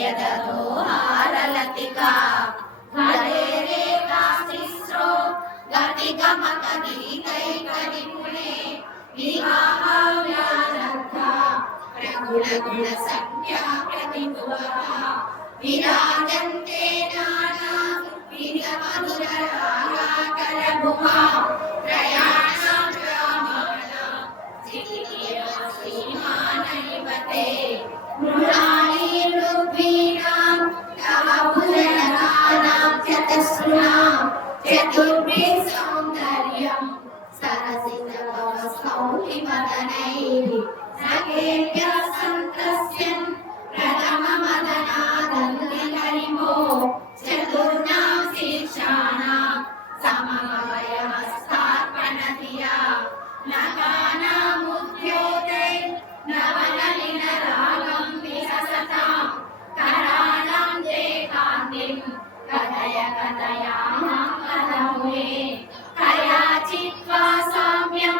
यदधो हारलतिका हरेरेकास्तिस्रो गतिगमकगीतैकनिपुणे विवाहाव्यारब्धा प्रगुणगुणसंख्या प्रतिभुवः विराजन्ते नाना विधमधुररागाकरभुवा त्रयाणां रामाणा सीमानैवते मृणाली पृथ्वीनां तव भुजनगानां चतुस्रुणां चतुर्भिः सौन्दर्यं सरसिजकवस्तौहिमदनैः सखेभ्यः सन्त्रस्यन् प्रथममदनादन्तिकरिमो चतुर्णां शीर्षाणां सममवयहस्तार्पणधिया नगानामुद्योते नवनलिनरागं विहसतां कराणां ते कान्तिं कथय कथयामां कथमुहे कयाचित्वा साम्यं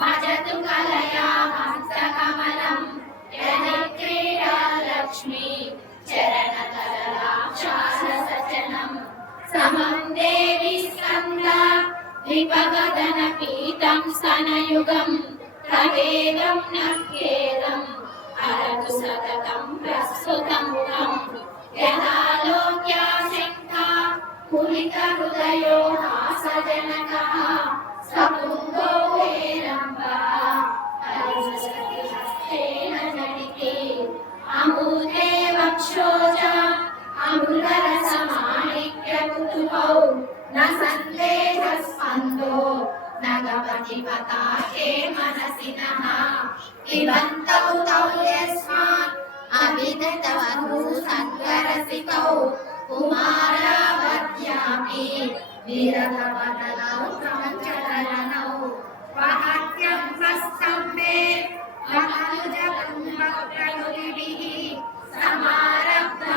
भजतु कलया हस्तकमलं यदि क्रीडा लक्ष्मी चरणकललाक्षाससचनं समं देवी स्कन्दा विपगदनपीतं स्तनयुगं तवेदं नखेदम् अरतु सततं प्रस्तुतमुखं यदालोक्या शङ्का पुलितहृदयो हासजनकः सपुङ्गो हेरम्बः हस्तेन जडिते अमूले वक्षोजा अमृतरसमाणिक्यकुतुकौ न सन्देहस्पन्दो न गपतिपताके मनसि नः पिबन्तौ तौ यस्मात् अभिनतवधू सङ्गरसिकौ कुमारावत्यापि विरहवदनौ प्रपञ्चलनौ वहत्यं हस्तम्बे अनुजकुम्भप्रयुतिभिः समारब्धा